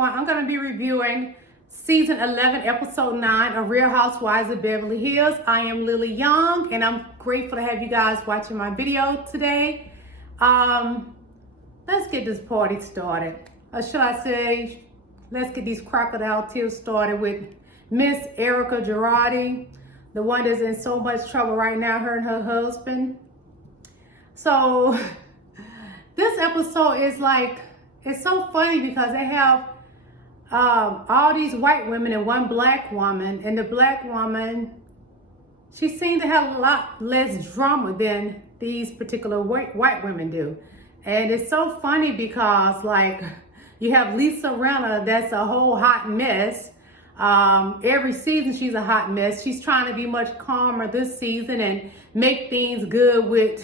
I'm going to be reviewing season 11, episode 9 of Real Housewives of Beverly Hills. I am Lillie Young, and I'm grateful to have you guys watching my video today. Let's get this party started. Or should I say, let's get these crocodile tears started with Miss ERIKA Girardi, the one that's in so much trouble right now, her and her husband. So this episode is like, it's so funny because they have all these white women and one black woman, and the black woman, she seemed to have a lot less drama than these particular white women do. And it's so funny because, like, you have Lisa Rinna, that's a whole hot mess. Every season she's a hot mess. She's trying to be much calmer this season and make things good with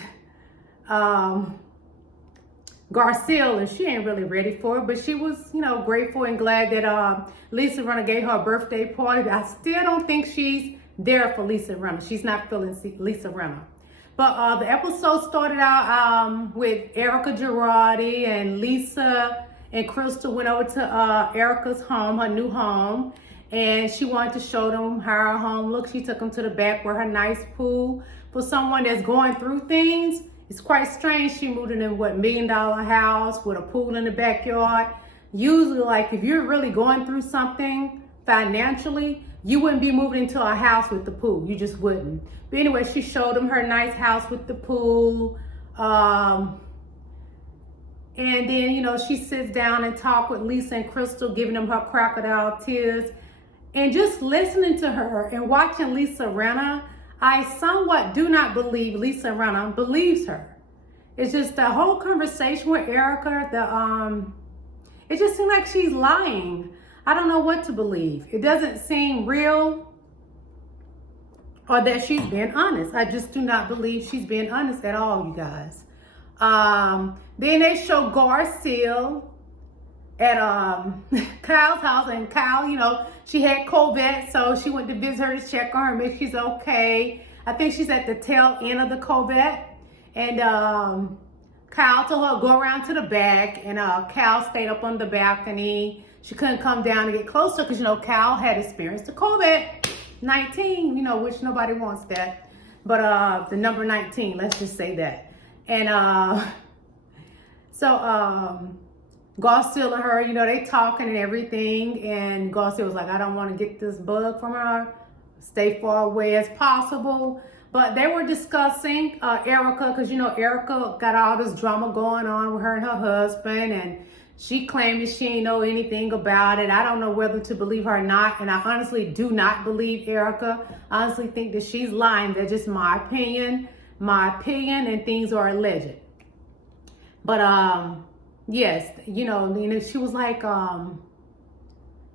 Garcelle, and she ain't really ready for it, but she was, you know, grateful and glad that Lisa Rinna gave her a birthday party. I still don't think she's there for Lisa Rinna. She's not feeling Lisa Rinna. But the episode started out with ERIKA Girardi, and Lisa and Crystal went over to ERIKA's home, her new home, and she wanted to show them how her home looks. She took them to the back where her nice pool. For someone that's going through things, it's quite strange. She moved in a $1 million house with a pool in the backyard. Usually, like, if you're really going through something financially, you wouldn't be moving into a house with the pool. You just wouldn't. But anyway, she showed them her nice house with the pool. And then, you know, she sits down and talks with Lisa and Crystal, giving them her crocodile tears. And just listening to her and watching Lisa Rinna, I somewhat do not believe Lisa Rinna believes her. It's just the whole conversation with ERIKA, it just seems like she's lying. I don't know what to believe. It doesn't seem real or that she's being honest. I just do not believe she's being honest at all, you guys. Then they show Garcelle at Kyle's house, and Kyle, you know, she had COVID, so she went to visit her to check on her, make sure she's okay. I think she's at the tail end of the COVID, and Kyle told her to go around to the back, and Kyle stayed up on the balcony. She couldn't come down and get closer because, you know, Kyle had experienced the COVID-19, you know, which nobody wants that, but the number 19, let's just say that. And Garcelle and her, you know, they talking and everything, and Garcelle was like, I don't want to get this bug from her, stay far away as possible. But they were discussing ERIKA, because, you know, ERIKA got all this drama going on with her and her husband, and she claimed that she ain't know anything about it. I don't know whether to believe her or not, and I honestly do not believe ERIKA. I honestly think that she's lying. That's just my opinion, and things are alleged. But yes, you know, she was like,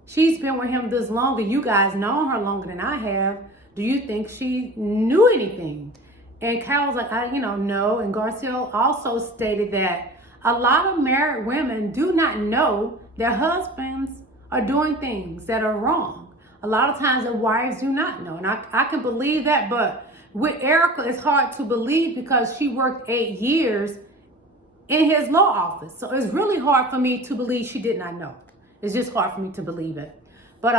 she's been with him this long, and you guys know her longer than I have. Do you think she knew anything? And Kyle was like, no. And Garcelle also stated that a lot of married women do not know their husbands are doing things that are wrong. A lot of times the wives do not know. And I can believe that, but with ERIKA, it's hard to believe because she worked 8 years in his law office. So it's really hard for me to believe she did not know. It's just hard for me to believe it. But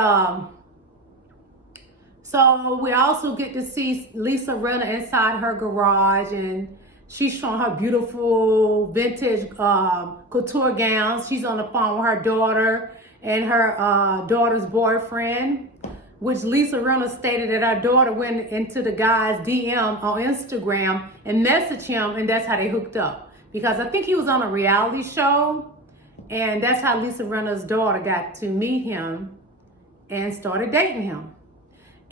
so we also get to see Lisa Rinna inside her garage, and she's showing her beautiful vintage couture gowns. She's on the phone with her daughter and her daughter's boyfriend, which Lisa Rinna stated that her daughter went into the guy's DM on Instagram and messaged him, and that's how they hooked up. Because I think he was on a reality show, and that's how Lisa Rinna's daughter got to meet him and started dating him.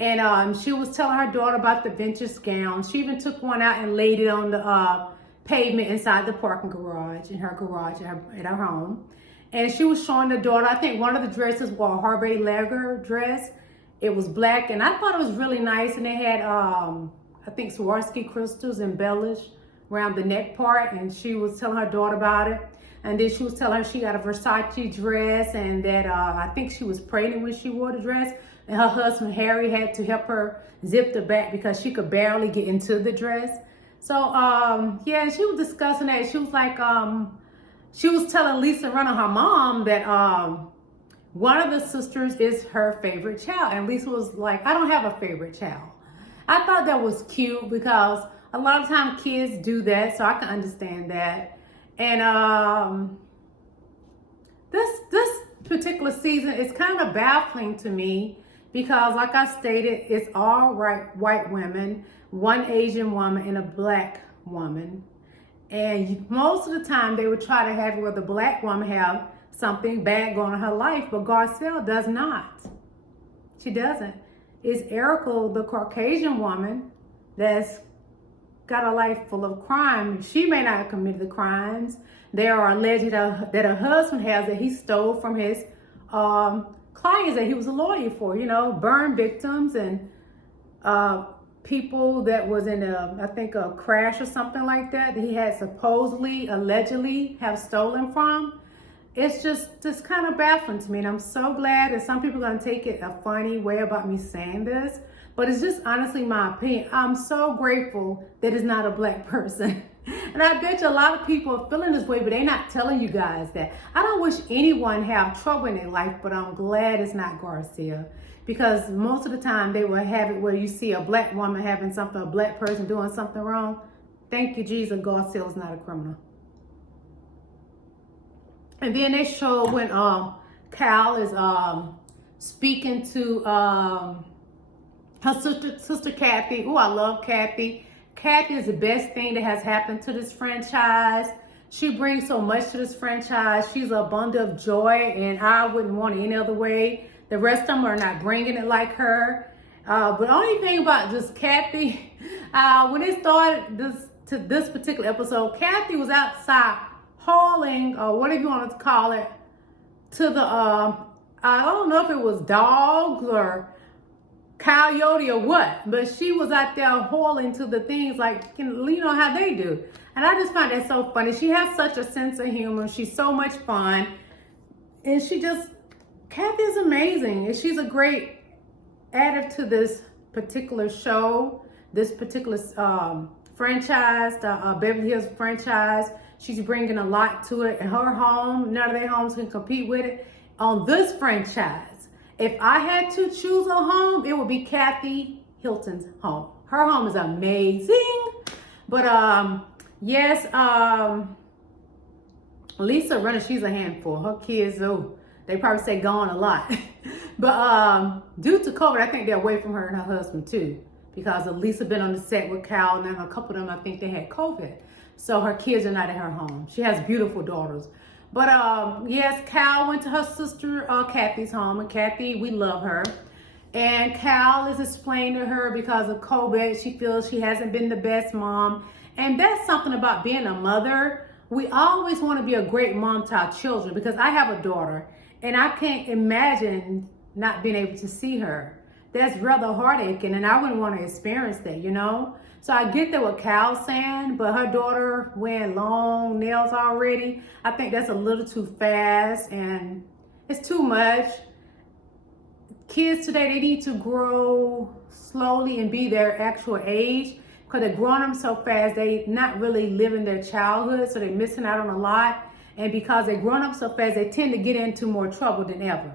And she was telling her daughter about the vintage gown. She even took one out and laid it on the pavement inside the parking garage, in her garage at her home. And she was showing the daughter, I think one of the dresses was a Harvey Lager dress. It was black, and I thought it was really nice. And they had, I think, Swarovski crystals embellished around the neck part, and she was telling her daughter about it. And then she was telling her she got a Versace dress, and that I think she was pregnant when she wore the dress, and her husband Harry had to help her zip the back because she could barely get into the dress. So yeah, she was discussing that. She was like, she was telling Lisa Rinna, her mom, that one of the sisters is her favorite child. And Lisa was like, I don't have a favorite child. I thought that was cute because a lot of times kids do that, so I can understand that. And this particular season is kind of baffling to me because, like I stated, it's all white women, one Asian woman and a black woman. And most of the time they would try to have it where the black woman have something bad going on in her life, but Garcelle does not. She doesn't. It's ERIKA, the Caucasian woman, that's got a life full of crime. She may not have committed the crimes. There are alleged that her husband has that he stole from his clients that he was a lawyer for, you know, burn victims and people that was in I think a crash or something like that he had supposedly, allegedly have stolen from. It's just kind of baffling to me, and I'm so glad that some people are going to take it a funny way about me saying this, but it's just honestly my opinion. I'm so grateful that it's not a black person. And I bet you a lot of people are feeling this way, but they're not telling you guys that. I don't wish anyone have trouble in their life, but I'm glad it's not Garcelle. Because most of the time they will have it where you see a black woman having something, a black person doing something wrong. Thank you, Jesus, Garcelle is not a criminal. And then they show when Cal is speaking to her sister Kathy. Oh, I love Kathy. Kathy is the best thing that has happened to this franchise. She brings so much to this franchise. She's a bundle of joy, and I wouldn't want it any other way. The rest of them are not bringing it like her. But the only thing about just Kathy, when it started this particular episode, Kathy was outside hauling, or whatever you want to call it, to the, I don't know if it was dogs or coyote or what, but she was out there hauling to the things like, you know how they do. And I just find that so funny. She has such a sense of humor. She's so much fun. And Kathy is amazing. And she's a great additive to this particular show, this particular franchise, the Beverly Hills franchise. She's bringing a lot to it. And her home, none of their homes can compete with it. On this franchise, if I had to choose a home, it would be Kathy Hilton's home. Her home is amazing. But yes, Lisa Rinna, she's a handful. Her kids, they probably say gone a lot. But due to COVID, I think they're away from her and her husband too. Because Lisa been on the set with Cal, and a couple of them, I think they had COVID. So her kids are not at her home. She has beautiful daughters. But yes, Cal went to her sister Kathy's home, and Kathy, we love her. And Cal is explaining to her because of COVID, she feels she hasn't been the best mom. And that's something about being a mother. We always want to be a great mom to our children, because I have a daughter and I can't imagine not being able to see her. That's rather heartaching, and I wouldn't want to experience that, you know? So I get that what Cal's saying, but her daughter wearing long nails already, I think that's a little too fast and it's too much. Kids today, they need to grow slowly and be their actual age, because they're growing them so fast, they not really living their childhood, so they're missing out on a lot. And because they're growing up so fast, they tend to get into more trouble than ever.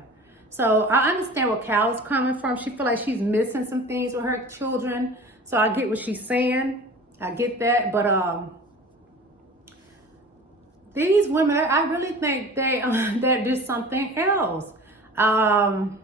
So I understand where Cal is coming from. She feel like she's missing some things with her children. So I get what she's saying. I get that. But these women, I really think they're just something else. Garcelle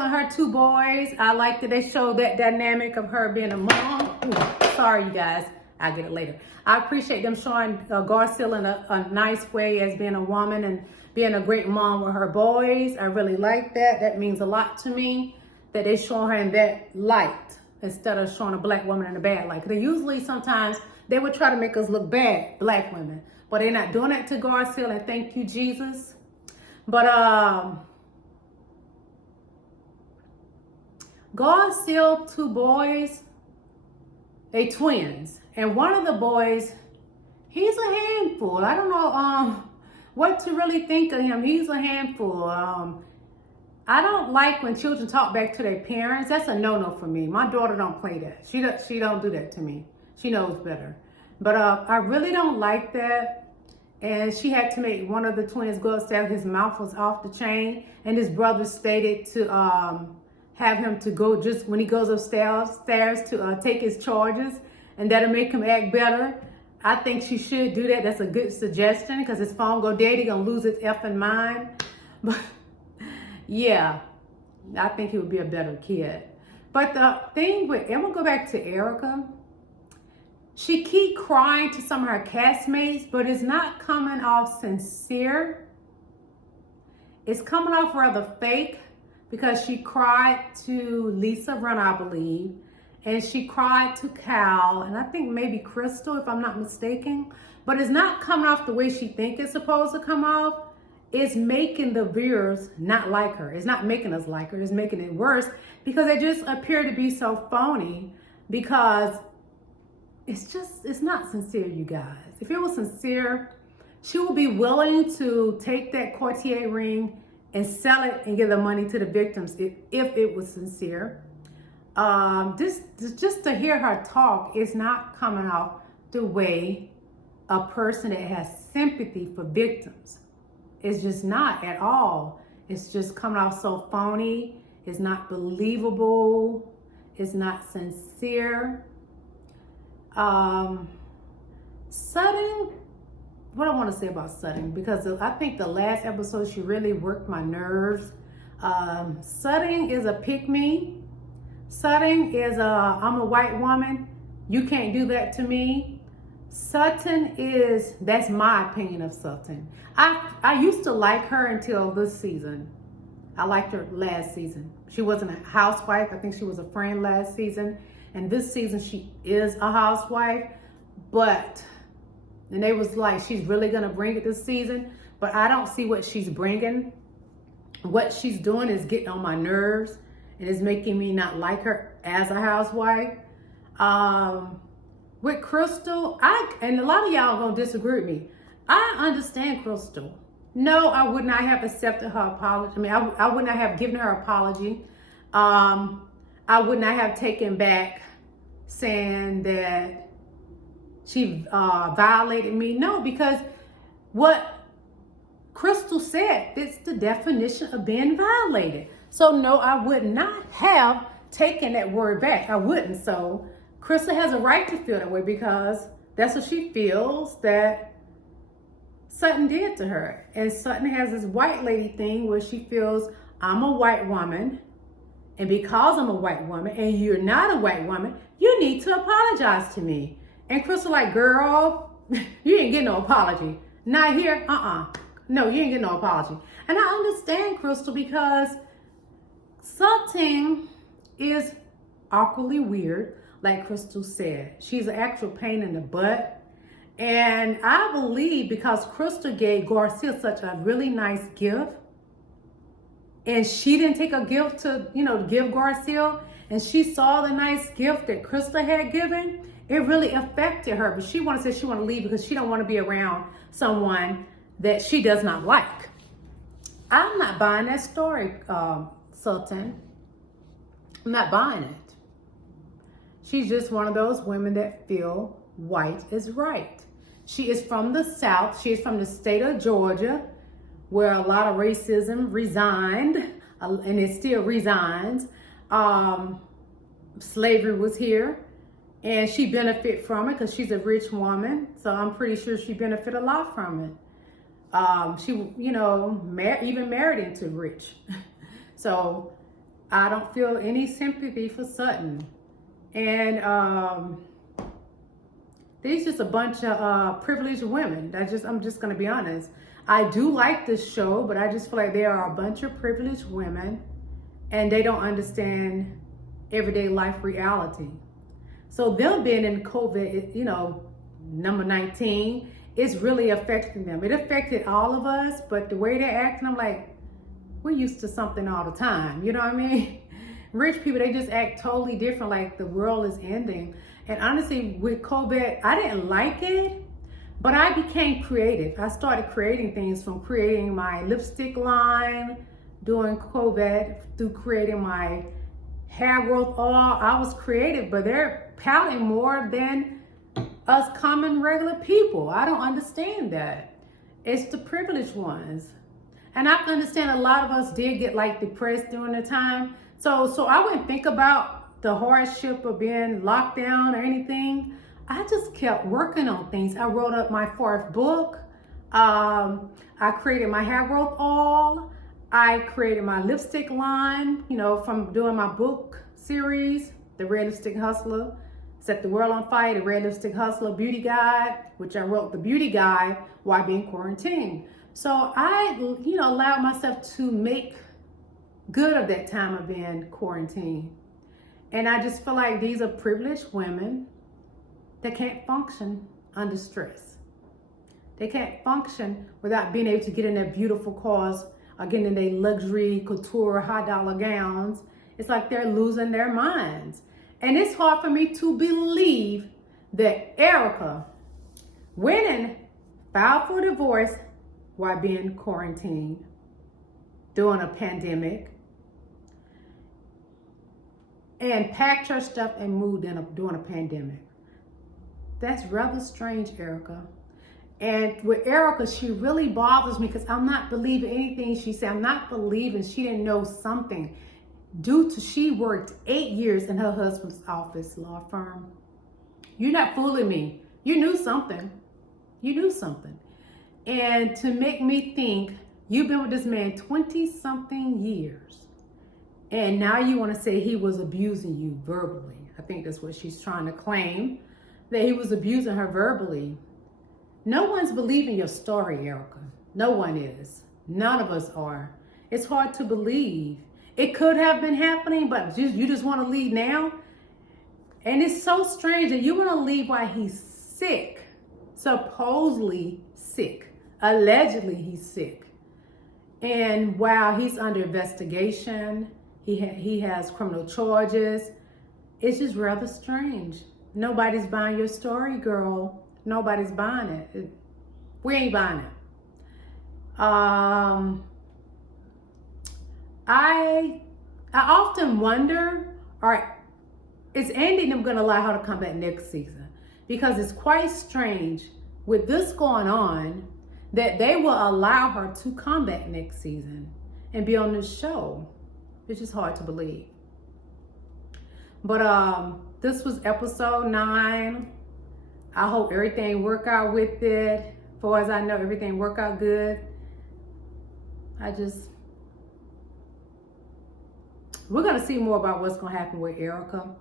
and her two boys, I like that they show that dynamic of her being a mom. Ooh, sorry, you guys. I'll get it later. I appreciate them showing Garcelle in a nice way as being a woman and being a great mom with her boys. I really like that. That means a lot to me, that they show her in that light instead of showing a black woman in a bad light. Because usually sometimes they would try to make us look bad, black women. But they're not doing that to Garcelle, and thank you, Jesus. But Garcelle, two boys, they twins. And one of the boys, he's a handful. I don't know what to really think of him. He's a handful. I don't like when children talk back to their parents. That's a no-no for me. My daughter don't play that. She don't do that to me. She knows better. But I really don't like that. and she had to make one of the twins go upstairs. His mouth was off the chain, and his brother stated to have him to go just when he goes upstairs to take his charges, and that'll make him act better. I think she should do that. That's a good suggestion, because his phone go dead, he gonna lose his effing mind. But yeah, I think he would be a better kid. But the thing with, I'm gonna go back to ERIKA. She keep crying to some of her castmates, but it's not coming off sincere. It's coming off rather fake, because she cried to Lisa Rinna, I believe, and she cried to Cal, and I think maybe Crystal, if I'm not mistaken. But it's not coming off the way she think it's supposed to come off. It's making the viewers not like her. It's not making us like her. It's making it worse, because they just appear to be so phony, because it's not sincere, you guys. If it was sincere, she would be willing to take that Cartier ring and sell it and give the money to the victims if it was sincere. Just to hear her talk is not coming off the way a person that has sympathy for victims. It's just not at all. It's just coming off so phony. It's not believable. It's not sincere. Sutton, what I want to say about Sutton, because I think the last episode she really worked my nerves. Sutton is a pick-me. Sutton is I'm a white woman, you can't do that to me. Sutton is, that's my opinion of Sutton. I used to like her until this season. I liked her last season. She wasn't a housewife. I think she was a friend last season. And this season she is a housewife. But, and they was like, she's really gonna bring it this season. But I don't see what she's bringing. What she's doing is getting on my nerves. And it's making me not like her as a housewife. With Crystal, and a lot of y'all gonna disagree with me. I understand Crystal. No, I would not have accepted her apology. I mean, I would not have given her apology. I would not have taken back saying that she violated me. No, because what Crystal said fits the definition of being violated. So no, I would not have taken that word back. I wouldn't. So Crystal has a right to feel that way, because that's what she feels that Sutton did to her. And Sutton has this white lady thing where she feels, I'm a white woman, and because I'm a white woman and you're not a white woman, you need to apologize to me. And Crystal like, girl, you ain't getting no apology. Not here, no, you ain't getting no apology. And I understand Crystal, because Sutton is awkwardly weird, like Crystal said. She's an actual pain in the butt. And I believe because Crystal gave Garcelle such a really nice gift, and she didn't take a gift to, give Garcelle, and she saw the nice gift that Crystal had given, it really affected her. But she wanted to leave because she don't want to be around someone that she does not like. I'm not buying that story, Sutton. I'm not buying it. She's just one of those women that feel white is right. She is from the South. She is from the state of Georgia, where a lot of racism resigned, and it still resigns. Slavery was here, and she benefit from it because she's a rich woman. So I'm pretty sure she benefit a lot from it. She, even married into rich. So I don't feel any sympathy for Sutton. And these just a bunch of privileged women. I'm just gonna be honest. I do like this show, but I just feel like they are a bunch of privileged women, and they don't understand everyday life reality. So them being in COVID, number 19, it's really affecting them. It affected all of us, but the way they're acting, I'm like, we're used to something all the time. You know what I mean? Rich people, they just act totally different, like the world is ending. And honestly, with COVID, I didn't like it, but I became creative. I started creating things, from creating my lipstick line during COVID, through creating my hair growth oil. I was creative, but they're pouting more than us common regular people. I don't understand that. It's the privileged ones. And I understand a lot of us did get like depressed during the time. So I wouldn't think about the hardship of being locked down or anything. I just kept working on things. I wrote up my 4th book. I created my hair growth oil. I created my lipstick line, you know, from doing my book series, The Red Lipstick Hustler, Set the World on Fire, The Red Lipstick Hustler Beauty Guide, which I wrote the beauty guide while being quarantined. So I, you know, allowed myself to make good of that time of being quarantined. And I just feel like these are privileged women that can't function under stress. They can't function without being able to get in their beautiful cars or getting in their luxury, couture, high-dollar gowns. It's like they're losing their minds. And it's hard for me to believe that ERIKA went and filed for divorce while being quarantined during a pandemic and packed her stuff and moved in during a pandemic. That's rather strange, ERIKA. And with ERIKA, she really bothers me because I'm not believing anything she said. I'm not believing she didn't know something due to she worked 8 years in her husband's office law firm. You're not fooling me. You knew something. You knew something. And to make me think you've been with this man 20-something years and now you want to say he was abusing you verbally. I think that's what she's trying to claim, that he was abusing her verbally. No one's believing your story, ERIKA. No one is. None of us are. It's hard to believe. It could have been happening, but you just want to leave now? And it's so strange that you want to leave while he's sick, supposedly sick. Allegedly he's sick. And while he's under investigation, he has criminal charges. It's just rather strange. Nobody's buying your story, girl. Nobody's buying it. We ain't buying it. I often wonder, all right, is Andy them gonna allow her to come back next season? Because it's quite strange with this going on that they will allow her to come back next season and be on this show. It's just hard to believe. But this was episode 9. I hope everything work out with it. As far as I know, everything work out good. We're gonna see more about what's gonna happen with ERIKA.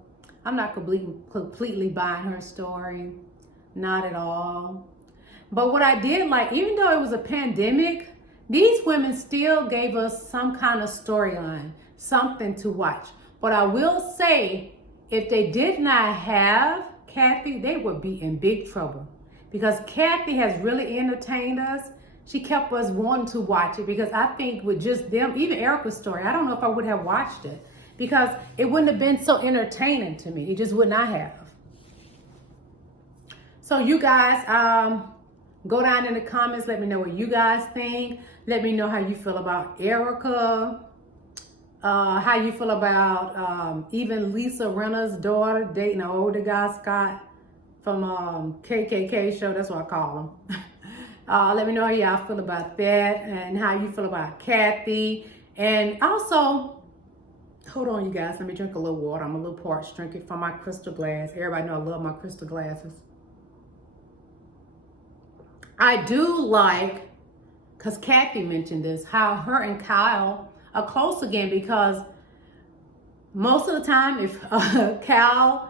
I'm not completely buying her story, not at all. But what I did like, even though it was a pandemic, these women still gave us some kind of storyline, something to watch. But I will say, if they did not have Kathy, they would be in big trouble, because Kathy has really entertained us. She kept us wanting to watch it, because I think with just them, even ERIKA's story, I don't know if I would have watched it, because it wouldn't have been so entertaining to me. It just would not have. So you guys, go down in the comments. Let me know what you guys think. Let me know how you feel about ERIKA. How you feel about even Lisa Rinna's daughter dating an older guy, Scott, from KKK show. That's what I call him. Let me know how y'all feel about that, and how you feel about Kathy. And also, hold on, you guys. Let me drink a little water. I'm a little parched. Drinking from my crystal glass. Everybody know I love my crystal glasses. I do like, because Kathy mentioned this, how her and Kyle are close again, because most of the time, if Cal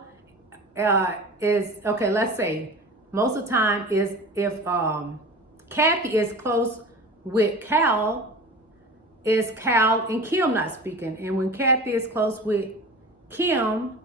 is, okay, let's say, most of the time is if Kathy is close with Cal, is Cal and Kim not speaking. And when Kathy is close with Kim,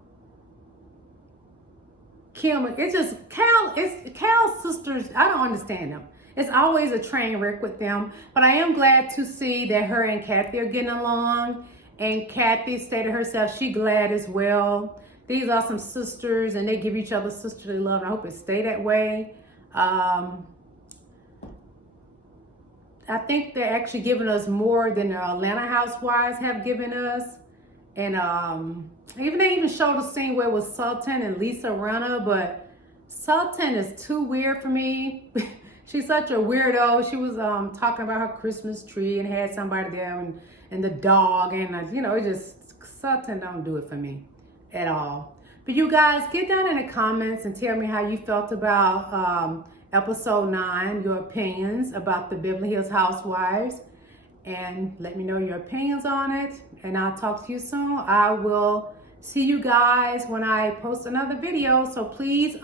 it's just it's Cal's sisters. I don't understand them. It's always a train wreck with them. But I am glad to see that her and Kathy are getting along. And Kathy stated herself, she glad as well. These are some sisters, and they give each other sisterly love. And I hope it stay that way. I think they're actually giving us more than the Atlanta Housewives have given us. And they even showed a scene where it was SUTTON and Lisa Rinna, but SUTTON is too weird for me. She's such a weirdo. She was talking about her Christmas tree and had somebody there and the dog and you know, it just, Sutton don't do it for me at all. But you guys, get down in the comments and tell me how you felt about episode 9, your opinions about the Beverly Hills Housewives, and let me know your opinions on it, and I'll talk to you soon. I will see you guys when I post another video, so please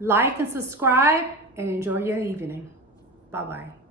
like and subscribe and enjoy your evening. Bye-bye.